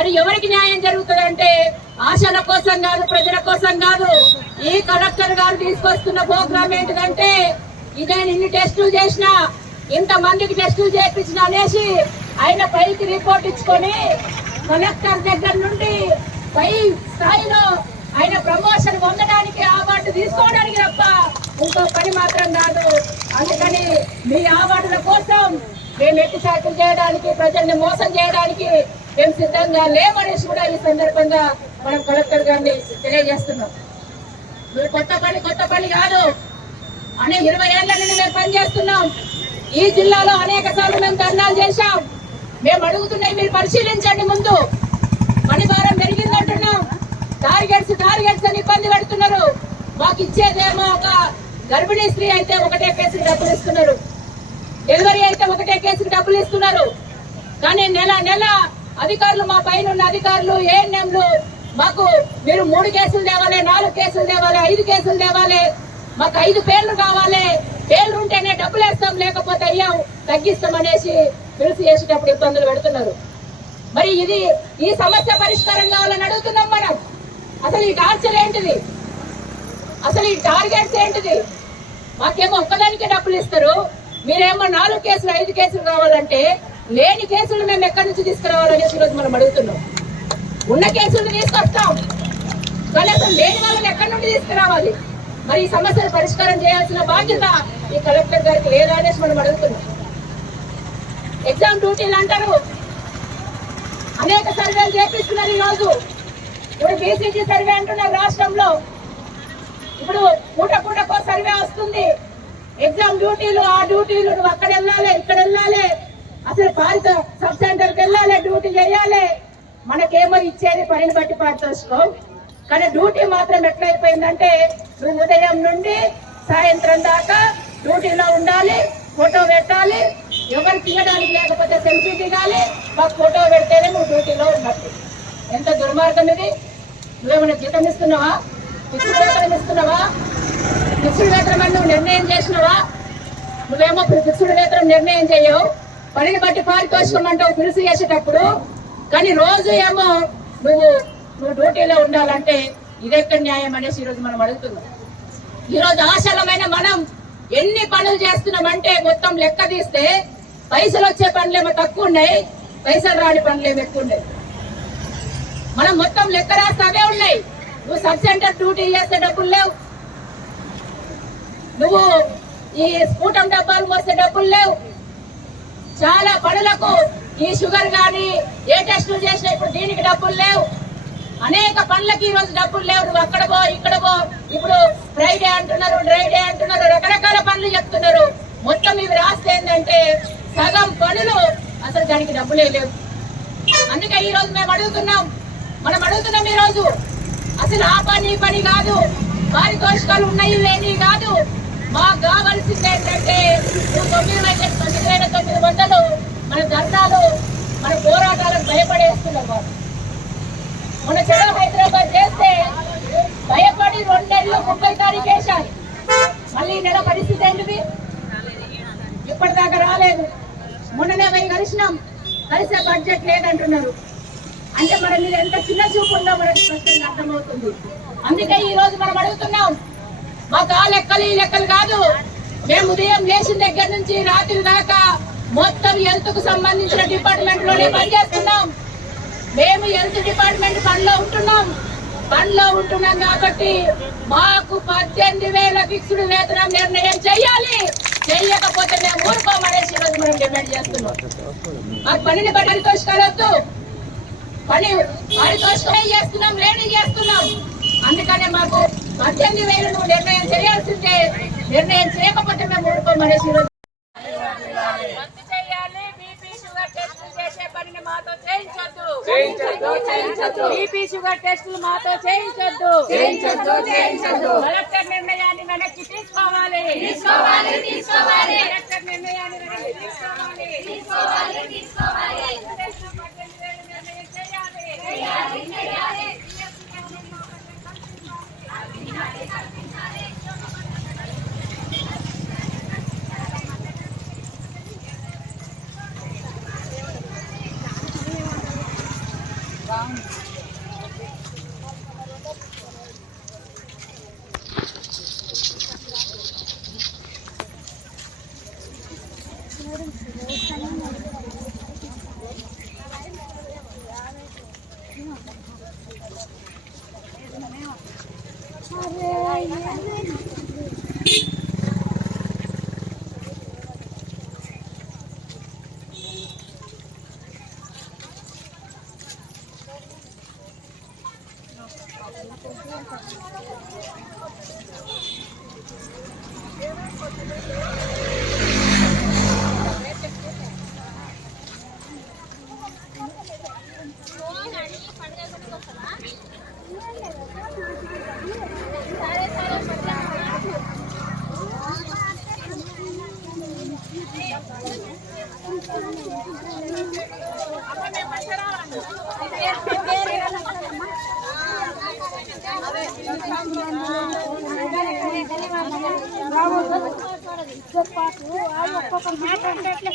మరి ఎవరికి న్యాయం జరుగుతుందంటే ఆశల కోసం కాదు ప్రజల కోసం కాదు. ఈ కలెక్టర్ గారు తీసుకొస్తున్న ప్రోగ్రామ్ ఏంటిదంటే ఇదే ఇన్ని టెస్టులు చేసినా ఇంత మందికి టెస్టులు చేయించిన అనేసి ఆయన పైకి రిపోర్ట్ ఇచ్చుకొని కలెక్టర్ దగ్గర నుండి పై స్థాయిలో ఆయన ప్రమోషన్ పొందడానికి అవార్డు తీసుకోవడానికి తప్ప ఇంకో పని మాత్రం కాదు. అందుకని మీ అవార్డుల కోసం మేము ఎట్టి సాకులు చేయడానికి ప్రజల్ని మోసం చేయడానికి మేము సిద్ధంగా లేమనేసి కూడా ఈ సందర్భంగా మనం కలెక్టర్ గారిని తెలియజేస్తున్నాం. మీరు కొత్త పని కొత్త పని కాదు. అనే ఇరవై ఏళ్ళ నుండి మేము పనిచేస్తున్నాం. ఈ జిల్లాలో అనేక సార్లు మేము ధర్నాలు చేశాం. మేము అడుగుతున్నాయి మీరు పరిశీలించండి ముందు. పని భారం పెరిగిందంటున్నాం. టార్గెట్స్ టార్గెట్స్ అని ఇబ్బంది పడుతున్నారు. మాకు ఇచ్చేదేమో ఒక గర్భిణీ స్త్రీ అయితే ఒకటే కేసుకు డబ్బులు ఇస్తున్నారు. డెలివరీ అయితే ఒకటే కేసుకు డబ్బులు ఇస్తున్నారు. కానీ నెల నెల అధికారులు మా పైన ఉన్న అధికారులు ఏఎన్ఎంలు మాకు మీరు మూడు కేసులు తేవాలి నాలుగు కేసులు తేవాలి ఐదు కేసులు తేవాలి మాకు ఐదు పేర్లు కావాలి. పేర్లు ఉంటేనే డబ్బులు వేస్తాం లేకపోతే అయ్యాం తగ్గిస్తామనేసి పిలిచి చేసేటప్పుడు ఇబ్బందులు పెడుతున్నారు. మరి ఇది ఈ సమస్య పరిష్కారం కావాలని అడుగుతున్నాం మనం. అసలు ఈ టార్చర్ ఏంటిది? అసలు ఈ టార్గెట్స్ ఏంటిది? మాకేమో ఒక్కదానికే డబ్బులు ఇస్తారు. మీరేమో నాలుగు కేసులు ఐదు కేసులు కావాలంటే లేని కేసులు మేము ఎక్కడి నుంచి తీసుకురావాలనేసి ఈరోజు మనం అడుగుతున్నాం. ఉన్న కేసులు తీసుకొస్తాం. కానీ అసలు లేని వాళ్ళని ఎక్కడి నుండి తీసుకురావాలి? మరి ఈ సమస్యను పరిష్కారం చేయాల్సిన బాధ్యత ఈ కలెక్టర్ గారికి లేదా అనేసి మనం అడుగుతున్నాం. ఎగ్జామ్ డ్యూటీలు అంటారు. అనేక సర్వేలు చేపిస్తున్నారు ఈరోజు. ఇప్పుడు బీసీజీ సర్వే అంటున్నారు రాష్ట్రంలో. ఇప్పుడు పూట పూటకో సర్వే వస్తుంది ఎగ్జామ్ డ్యూటీలు ఆ డ్యూటీలు నువ్వు అక్కడ వెళ్ళాలి ఇక్కడ వెళ్ళాలి. అసలు పారిత సబ్ సెంటర్కి వెళ్ళాలి డ్యూటీ చేయాలి. మనకేమో ఇచ్చేది పనిని బట్టి పారితోషికం కానీ డ్యూటీ మాత్రం ఎట్లయిపోయిందంటే నువ్వు ఉదయం నుండి సాయంత్రం దాకా డ్యూటీలో ఉండాలి ఫోటో పెట్టాలి ఎవరు తీయడానికి లేకపోతే సెల్ఫీ దిగాలి మాకు ఫోటో పెడితేనే నువ్వు డ్యూటీలో ఉన్నట్టు. ఎంత దుర్మార్గం ఇది. నువ్వేమైనా జీతం ఇస్తున్నావా? పిచ్చుడు వేతనం ఇస్తున్నావా? పిచ్చుడు వేతనం అని నువ్వు నిర్ణయం చేసినావా? నువ్వేమో ఫిక్స్డ్ వేతనం నిర్ణయం చేయవు. పనిని బట్టి పారితోషికమంటావు పిలిచి చేసేటప్పుడు. కానీ రోజు ఏమో నువ్వు నువ్వు డ్యూటీలో ఉండాలంటే ఇదెక్కడ న్యాయం అనేసి ఈరోజు మనం అడుగుతున్నాం. ఈరోజు ఆశలమైన మనం ఎన్ని పనులు చేస్తున్నామంటే మొత్తం లెక్క తీస్తే పైసలు వచ్చే పనులేమో తక్కువ ఉన్నాయి పైసలు రాని పనులేమో ఎక్కువ ఉన్నాయి. మనం మొత్తం లెక్క రాస్తే అవే ఉన్నాయి. నువ్వు సబ్ సెంటర్ డ్యూటీ చేస్తే డబ్బులు లేవు. నువ్వు ఈ స్కూటం డబ్బాలు మోసే పనులకు ఈ షుగర్ గాని ఏ టెస్టులు చేసినా ఇప్పుడు దీనికి డబ్బులు లేవు. అనేక పనులకి ఈ రోజు డబ్బులు లేవు. నువ్వు అక్కడ పో ఇక్కడ పో. ఇప్పుడు ఫ్రైడే అంటున్నారు డ్రైడే అంటున్నారు రకరకాల పనులు చెప్తున్నారు. మొత్తం ఇవి రాస్తే ఏంటంటే సగం పనులు అసలు దానికి డబ్బులే లేవు. అందుకే ఈ రోజు మేము అడుగుతున్నాం. మనం అడుగుతున్నాం ఈ రోజు. అసలు ఆ పని ఈ పని కాదు. పారితోషికాలు ఉన్నాయి లేని కాదు. మాకు కావాల్సింది ఏంటంటే నువ్వు తొమ్మిది వేల తొమ్మిది వేల తొమ్మిది వందలు మన ధర్నాలు మన పోరాటాలను భయపడేస్తున్నారు వాళ్ళు. మన చెడ హైదరాబాద్ చేస్తే భయపడి రెండు నెలలు ముప్పై తారీఖు వేశారు. మళ్ళీ నెల పరిస్థితి ఏంటిది? ఇప్పటిదాకా రాలేదు. మొన్ననే పోయి కలిసినాం. కలిసే బడ్జెట్ లేదంటున్నారు. అంటే మన మీద ఎంత చిన్న చూపు ఉందో మనకి స్పష్టంగా అర్థమవుతుంది. అందుకే ఈ రోజు మనం అడుగుతున్నాం. మాకు ఆ లెక్కలు ఈ లెక్కలు కాదు. మేము ఉదయం లేచిన దగ్గర నుంచి రాత్రి దాకా మొత్తం హెల్త్కు సంబంధించిన డిపార్ట్మెంట్లోనే పనిచేస్తున్నాం. మేము హెల్త్ డిపార్ట్మెంట్ పనిలో ఉంటున్నాం. పనిలో ఉంటున్నాం కాబట్టి మాకు పద్దెనిమిది వేల ఫిక్స్డ్ వేతనం నిర్ణయం చెయ్యాలి చెయ్యకపోతే మేము ఊరుకోమనేసి ఈరోజు మనం డిమాండ్ చేస్తున్నాం. మాకు పనిని బట్టి పని పారితోషికమే చేస్తున్నాం లేని చేస్తున్నాం. అందుకనే మాకు పద్దెనిమిది వేలు నిర్ణయం చేయాల్సిందే. నిర్ణయం చేయకపోతే మేము ఊరుకోమనేసి ఈరోజు బీపీ షుగర్ టెస్టులు మాతో చేయించొద్దు. చేయించొద్దు, చేయించొద్దు. కలెక్టర్ నిర్ణయాన్ని వెనక్కి తీసుకోవాలి. కలెక్టర్ నిర్ణయాన్ని వెనక్కి తీసుకోవాలి. నిర్ణయం చేయాలి. చేయాలి, చేయాలి. ఒక్కొక్క એટલે